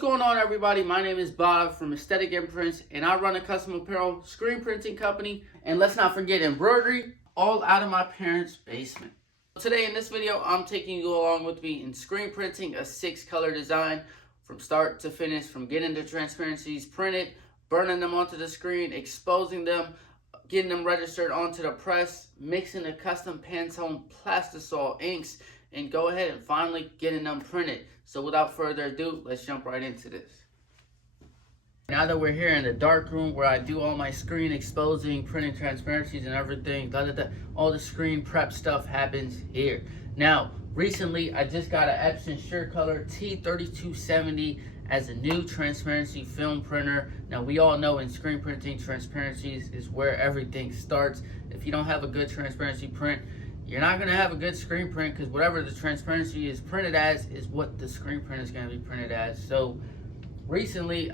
What's going on, everybody? My name is Bob from Aesthetic Imprints, and I run a custom apparel screen printing company. And let's not forget embroidery, all out of my parents' basement. Today in this video, I'm taking you along with me in screen printing a 6-color design from start to finish, from getting the transparencies printed, burning them onto the screen, exposing them, getting them registered onto the press, mixing the custom Pantone Plastisol inks, and go ahead and finally getting them printed. So without further ado, let's jump right into this. Now that we're here in the dark room where I do all my screen exposing, printing transparencies and everything, all the screen prep stuff happens here. Now, recently I just got an Epson SureColor T3270 as a new transparency film printer. Now, we all know in screen printing, transparencies is where everything starts. If you don't have a good transparency print, you're not going to have a good screen print, because whatever the transparency is printed as is what the screen print is going to be printed as. So recently,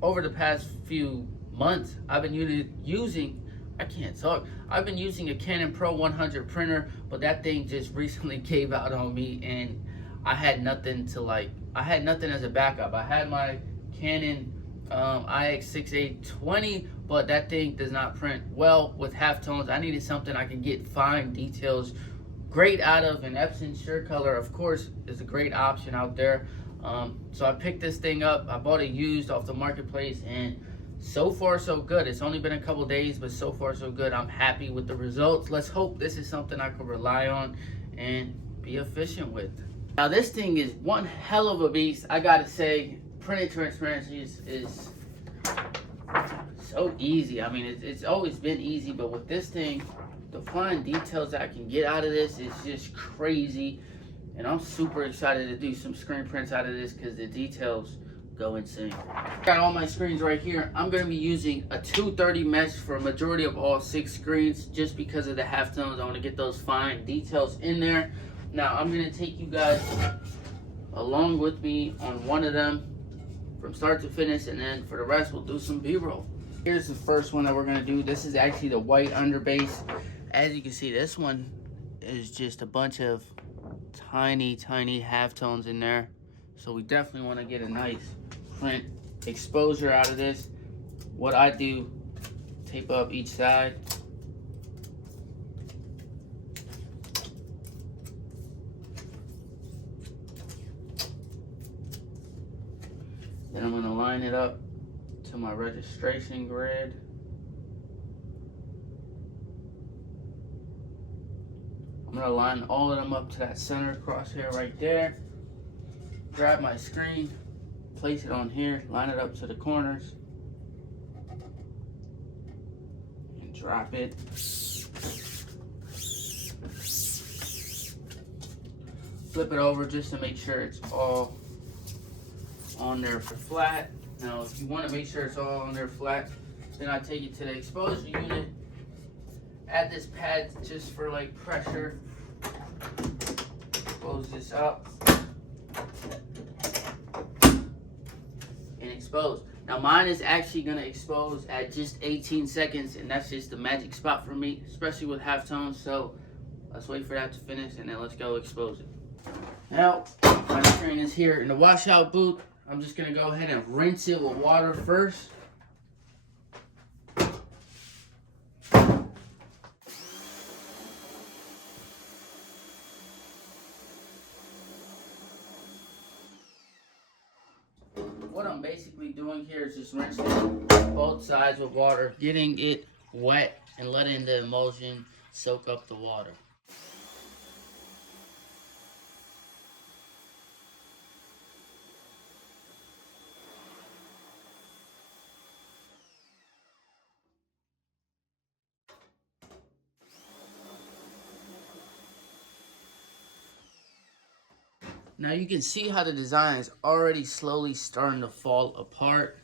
over the past few months, I've been using a Canon Pro 100 printer, but that thing just recently gave out on me, and I had nothing as a backup. I had my Canon IX6820, but that thing does not print well with halftones. I needed something I can get fine details great out of, and Epson SureColor, of course, is a great option out there. So I picked this thing up. I bought it used off the marketplace, and so far so good. It's only been a couple days, but so far so good. I'm happy with the results. Let's hope this is something I can rely on and be efficient with. Now, this thing is one hell of a beast. I gotta say, printing transparencies is so easy. It's always been easy, but with this thing, the fine details I can get out of this is just crazy. And I'm super excited to do some screen prints out of this because the details go insane. Got all my screens right here. I'm going to be using a 230 mesh for a majority of all 6 screens just because of the halftones. I want to get those fine details in there. Now, I'm going to take you guys along with me on one of them from start to finish, and then for the rest, we'll do some B-roll. Here's the first one that we're going to do. This is actually the white underbase. As you can see, this one is just a bunch of tiny halftones in there. So we definitely want to get a nice print exposure out of this. What I do, tape up each side. Then I'm going to line it up to my registration grid. I'm going to line all of them up to that center crosshair right there. Grab my screen, place it on here, line it up to the corners, and drop it. Flip it over just to make sure it's all on there for flat. Now, if you want to make sure it's all on there flat, then I take it to the exposure unit. Add this pad just for like pressure. Close this up and expose. Now, mine is actually going to expose at just 18 seconds, and that's just the magic spot for me, especially with halftones. So let's wait for that to finish, and then let's go expose it. Now, my screen is here in the washout booth. I'm just going to go ahead and rinse it with water first. What I'm basically doing here is just rinsing both sides with water, getting it wet and letting the emulsion soak up the water. Now you can see how the design is already slowly starting to fall apart.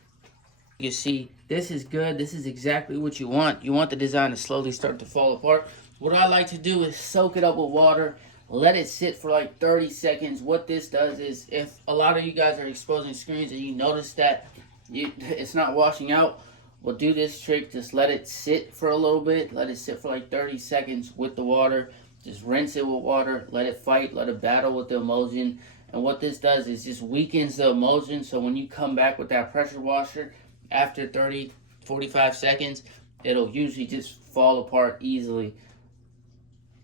You see, this is good. This is exactly what you want. You want the design to slowly start to fall apart. What I like to do is soak it up with water, let it sit for like 30 seconds. What this does is, if a lot of you guys are exposing screens and you notice that it's not washing out, well, do this trick. Just let it sit for a little bit. Let it sit for like 30 seconds with the water. Just rinse it with water, let it fight, let it battle with the emulsion, And what this does is just weakens the emulsion, so when you come back with that pressure washer after 30, 45 seconds, it'll usually just fall apart easily.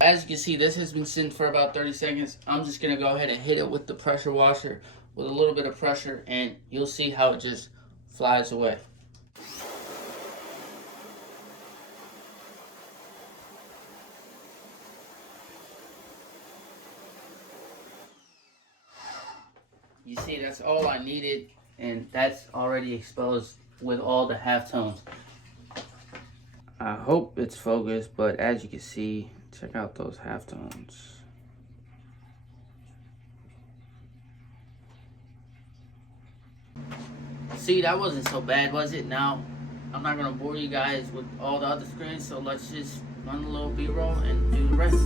As you can see, this has been sitting for about 30 seconds. I'm just going to go ahead and hit it with the pressure washer with a little bit of pressure, and you'll see how it just flies away. You see, that's all I needed, and that's already exposed with all the halftones. I hope it's focused, but as you can see, check out those halftones. See, that wasn't so bad, was it? Now, I'm not gonna bore you guys with all the other screens, so let's just run a little B-roll and do the rest.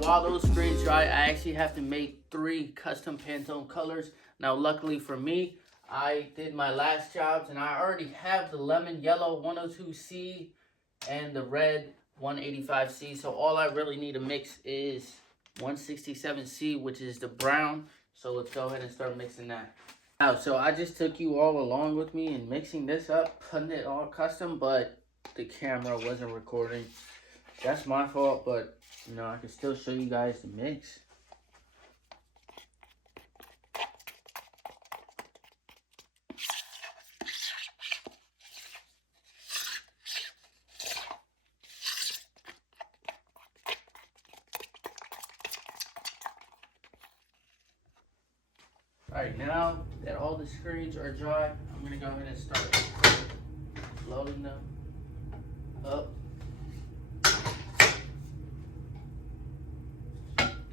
While those screens dry, I actually have to make 3 custom Pantone colors. Now, luckily for me, I did my last jobs and I already have the lemon yellow 102C and the red 185C. So all I really need to mix is 167C, which is the brown. So let's go ahead and start mixing that. Now, so I just took you all along with me in mixing this up, putting it all custom, but the camera wasn't recording. That's my fault, but you know, I can still show you guys the mix. Alright, now that all the screens are dry, I'm going to go ahead and start loading them up.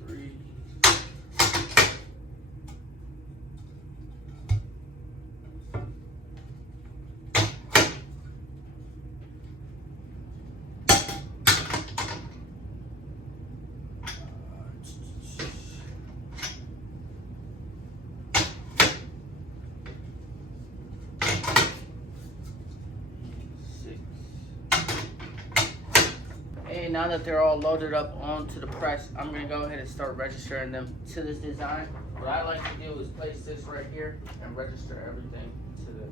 3. And now that they're all loaded up onto the press, I'm going to go ahead and start registering them to this design. What I like to do is place this right here and register everything to this.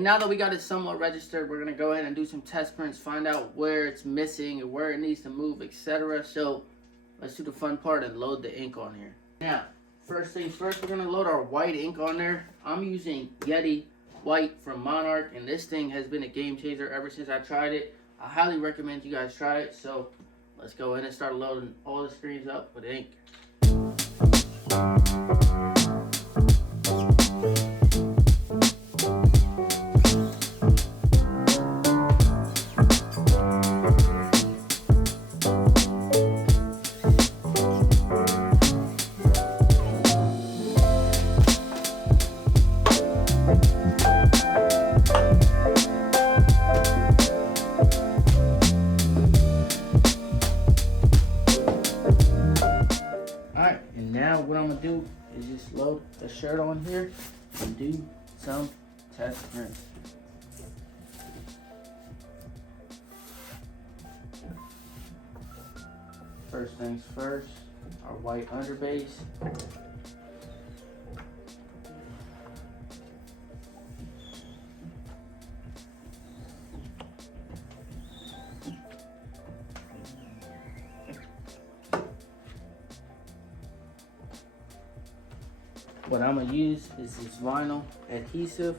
Now that we got it somewhat registered, we're going to go ahead and do some test prints, find out where it's missing and where it needs to move, etc. So let's do the fun part and load the ink on here. Now, first things first, we're going to load our white ink on there. I'm using Yeti White from Monarch, and this thing has been a game changer ever since I tried it. I highly recommend you guys try it. So let's go ahead and start loading all the screens up with ink. the shirt on here and do some test prints. First things first, our white underbase. What I'm gonna use is this vinyl adhesive.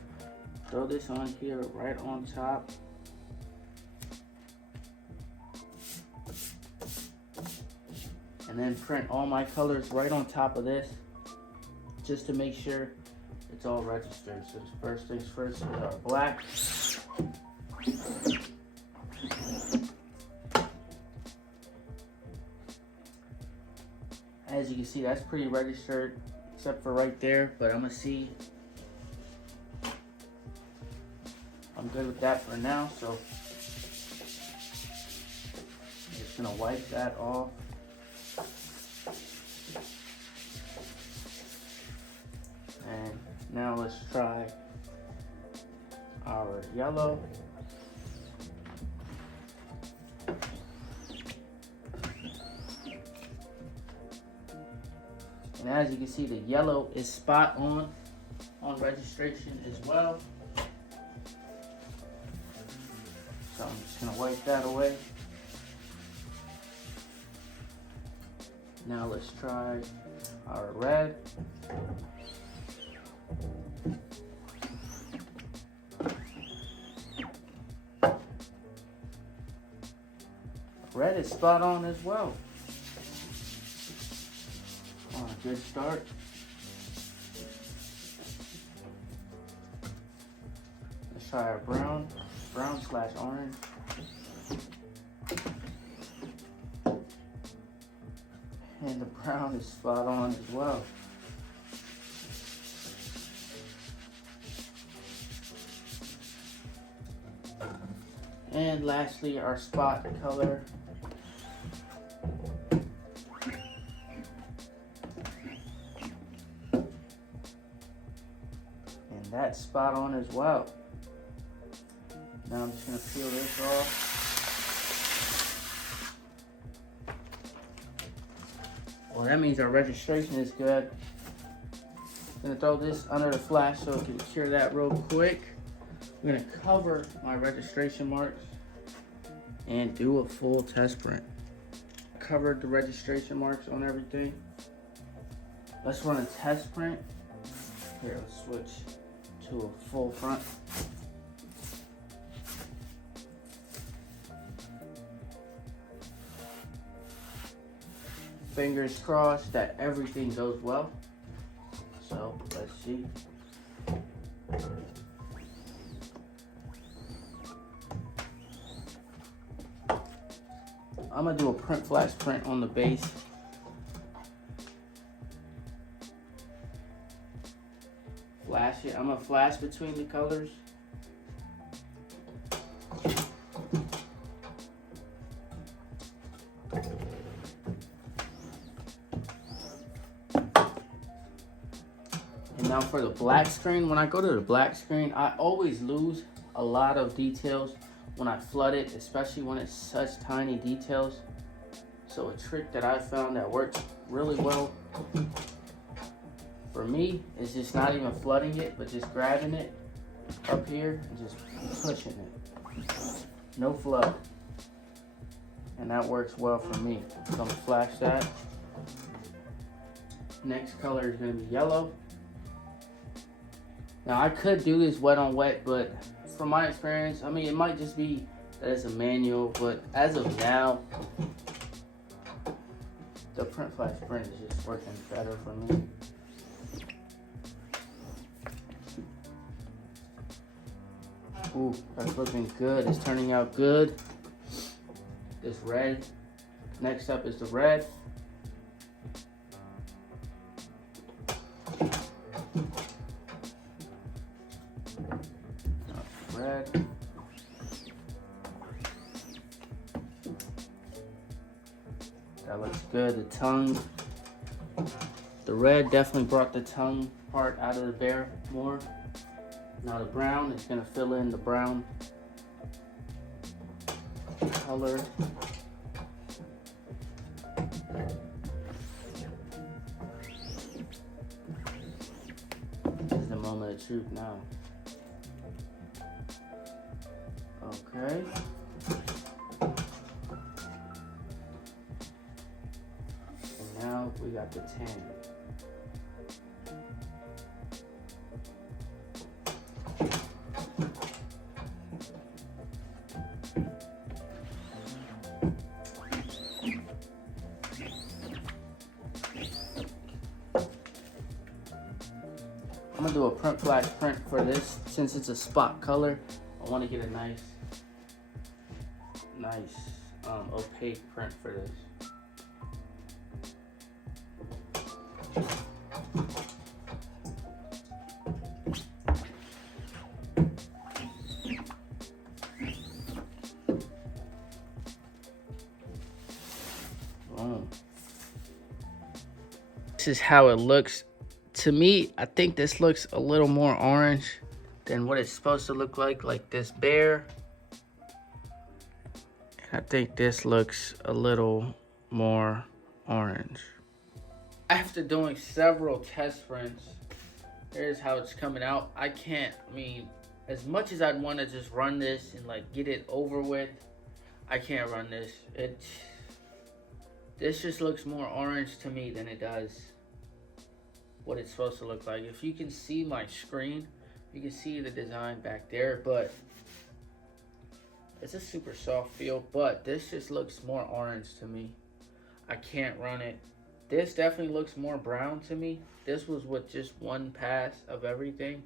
Throw this on here right on top. And then print all my colors right on top of this, just to make sure it's all registered. So first things first is our black. As you can see, that's pretty registered, except for right there, but I'm gonna see. I'm good with that for now, so I'm just gonna wipe that off. And now let's try our yellow. And as you can see, the yellow is spot on registration as well. So I'm just gonna wipe that away. Now let's try our red. Red is spot on as well. On a good start. Let's try our brown slash orange. And the brown is spot on as well. And lastly, our spot color. And that's spot on as well. Now I'm just gonna peel this off. Well, that means our registration is good. I'm gonna throw this under the flash so it can cure that real quick. I'm gonna cover my registration marks and do a full test print. Covered the registration marks on everything. Let's run a test print. Here, let's switch to a full front. Fingers crossed that everything goes well. So let's see. I'm gonna do a print flash print on the base. Flash it. I'm gonna flash between the colors. And now for the black screen, when I go to the black screen, I always lose a lot of details when I flood it, especially when it's such tiny details. So a trick that I found that works really well for me is just not even flooding it, but just grabbing it up here and just pushing it. No flood. And that works well for me. So I'm gonna flash that. Next color is gonna be yellow. Now I could do this wet on wet, but from my experience, I mean, it might just be that it's a manual, but as of now, the print flash print is just working better for me. Ooh, that's looking good. It's turning out good. This red. Next up is the red. Red. That looks good. The The red definitely brought the tongue part out of the bear more. Now the brown is gonna fill in the brown color. This is the moment of truth now. Okay. And now we got the tan. I'm gonna do a print flash print for this. Since it's a spot color, I want to get a nice opaque print for this. This is how it looks. To me, I think this looks a little more orange than what it's supposed to look like this bear. And I think this looks a little more orange. After doing several test prints, here's how it's coming out. I mean, as much as I'd want to just run this and like get it over with, I can't run this. This just looks more orange to me than it does what it's supposed to look like. If you can see my screen, you can see the design back there, but it's a super soft feel, but this just looks more orange to me. I can't run it. This definitely looks more brown to me. This was with just one pass of everything,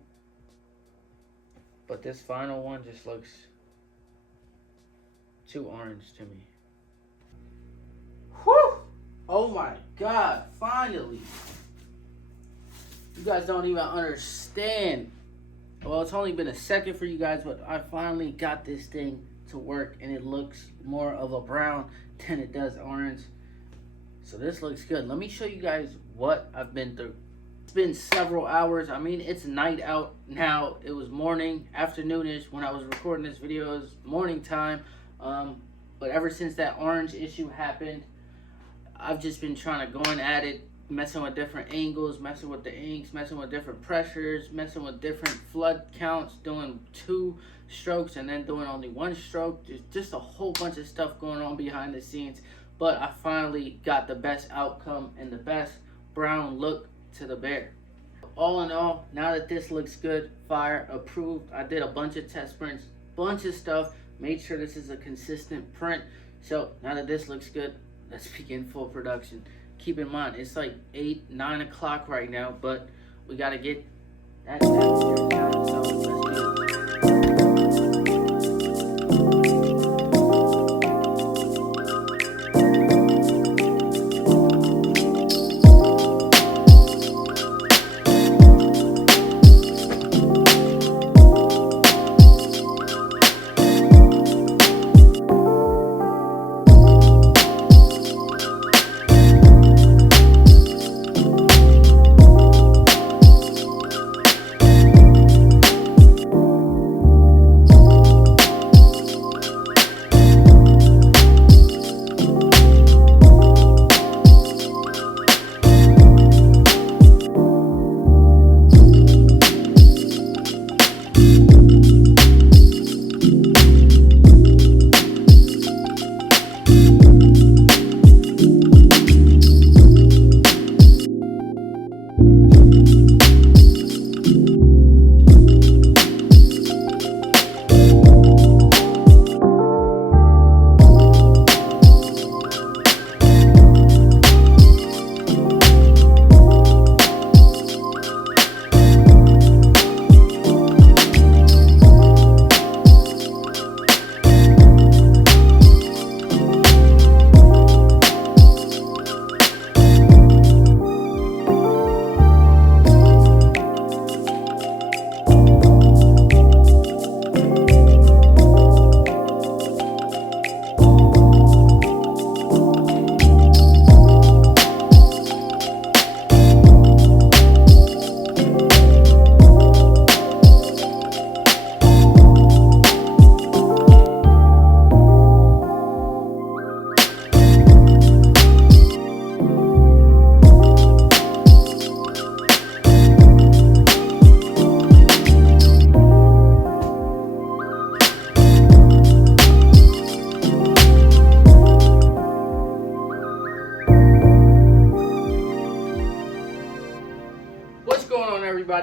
but this final one just looks too orange to me. Whew! Oh my God, finally. You guys don't even understand. Well, it's only been a second for you guys, but I finally got this thing to work, and it looks more of a brown than it does orange. So this looks good. Let me show you guys what I've been through. It's been several hours. I mean, it's night out now. It was morning, afternoonish when I was recording this video. It was morning time. But ever since that orange issue happened, I've just been trying to go in at it, messing with different angles, messing with the inks, messing with different pressures, messing with different flood counts, doing 2 strokes and then doing only 1 stroke. There's just a whole bunch of stuff going on behind the scenes. But I finally got the best outcome and the best brown look to the bear. All in all, now that this looks good, fire, approved, I did a bunch of test prints, bunch of stuff, made sure this is a consistent print. So now that this looks good, let's begin full production. Keep in mind, it's like 8, 9 o'clock right now, but we gotta get that downstairs down, so let's do it.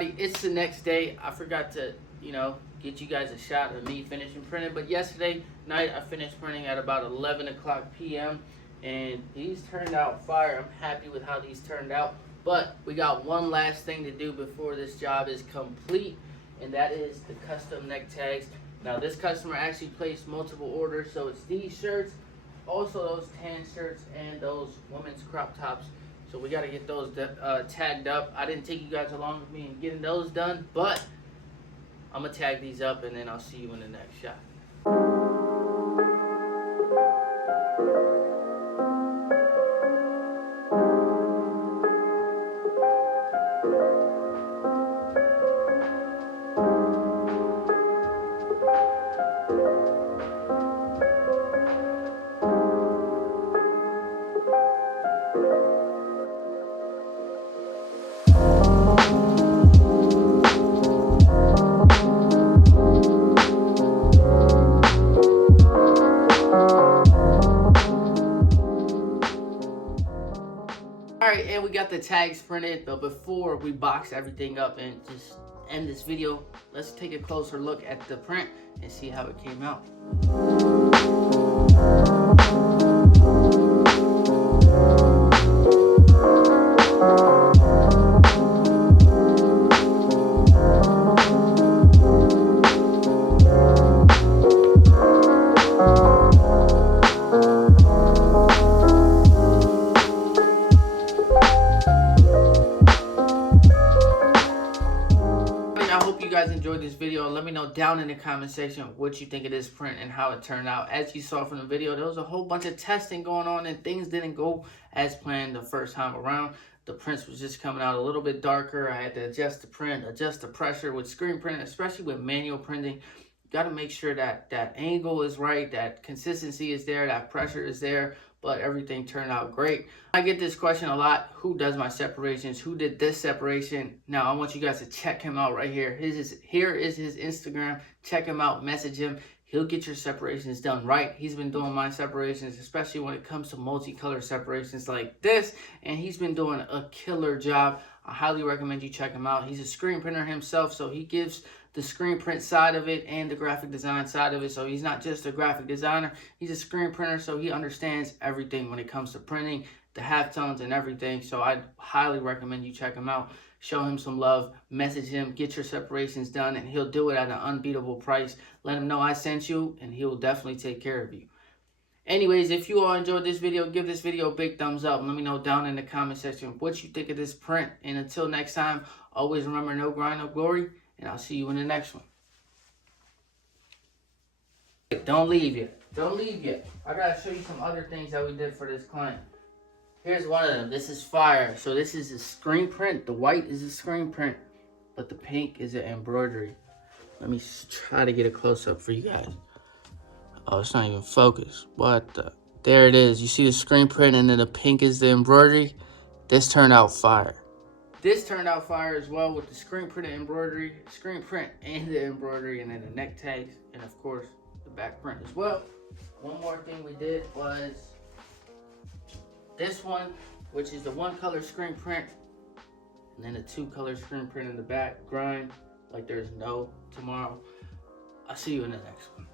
everybody, it's the next day. I forgot to, get you guys a shot of me finishing printing. But yesterday night, I finished printing at about 11 o'clock p.m. And these turned out fire. I'm happy with how these turned out. But we got one last thing to do before this job is complete, and that is the custom neck tags. Now, this customer actually placed multiple orders, so it's these shirts, also those tan shirts, and those women's crop tops. So we got to get those tagged up. I didn't take you guys along with me in getting those done, but I'm going to tag these up, and then I'll see you in the next shot. Alright, and we got the tags printed, but before we box everything up and just end this video, let's take a closer look at the print and see how it came out. I hope you guys enjoyed this video. Let me know down in the comment section what you think of this print and how it turned out. As you saw from the video, there was a whole bunch of testing going on and things didn't go as planned the first time around. The prints was just coming out a little bit darker. I had to adjust the print, adjust the pressure with screen printing, especially with manual printing. You got to make sure that that angle is right, that consistency is there, that pressure is there, but everything turned out great. I get this question a lot: who does my separations? Who did this separation? Now I want you guys to check him out right here. Here is his Instagram. Check him out, message him. He'll get your separations done right. He's been doing my separations, especially when it comes to multicolor separations like this, and he's been doing a killer job. I highly recommend you check him out. He's a screen printer himself, so he gives the screen print side of it and the graphic design side of it. So he's not just a graphic designer, he's a screen printer, so he understands everything when it comes to printing, the halftones and everything. So I highly recommend you check him out. Show him some love, message him, get your separations done, and he'll do it at an unbeatable price. Let him know I sent you, and he will definitely take care of you. Anyways, if you all enjoyed this video, give this video a big thumbs up. Let me know down in the comment section what you think of this print. And until next time, always remember, no grind, no glory. And I'll see you in the next one. Don't leave yet. Don't leave yet. I gotta show you some other things that we did for this client. Here's one of them. This is fire. So this is a screen print. The white is a screen print, but the pink is an embroidery. Let me try to get a close-up for you guys. Oh, it's not even focused. What the? There it is. You see the screen print and then the pink is the embroidery. This turned out fire. This turned out fire as well with the screen print and embroidery, screen print and the embroidery, and then the neck tags, and of course the back print as well. One more thing we did was this one, which is the one color screen print, and then the two color screen print in the back. Grind like there's no tomorrow. I'll see you in the next one.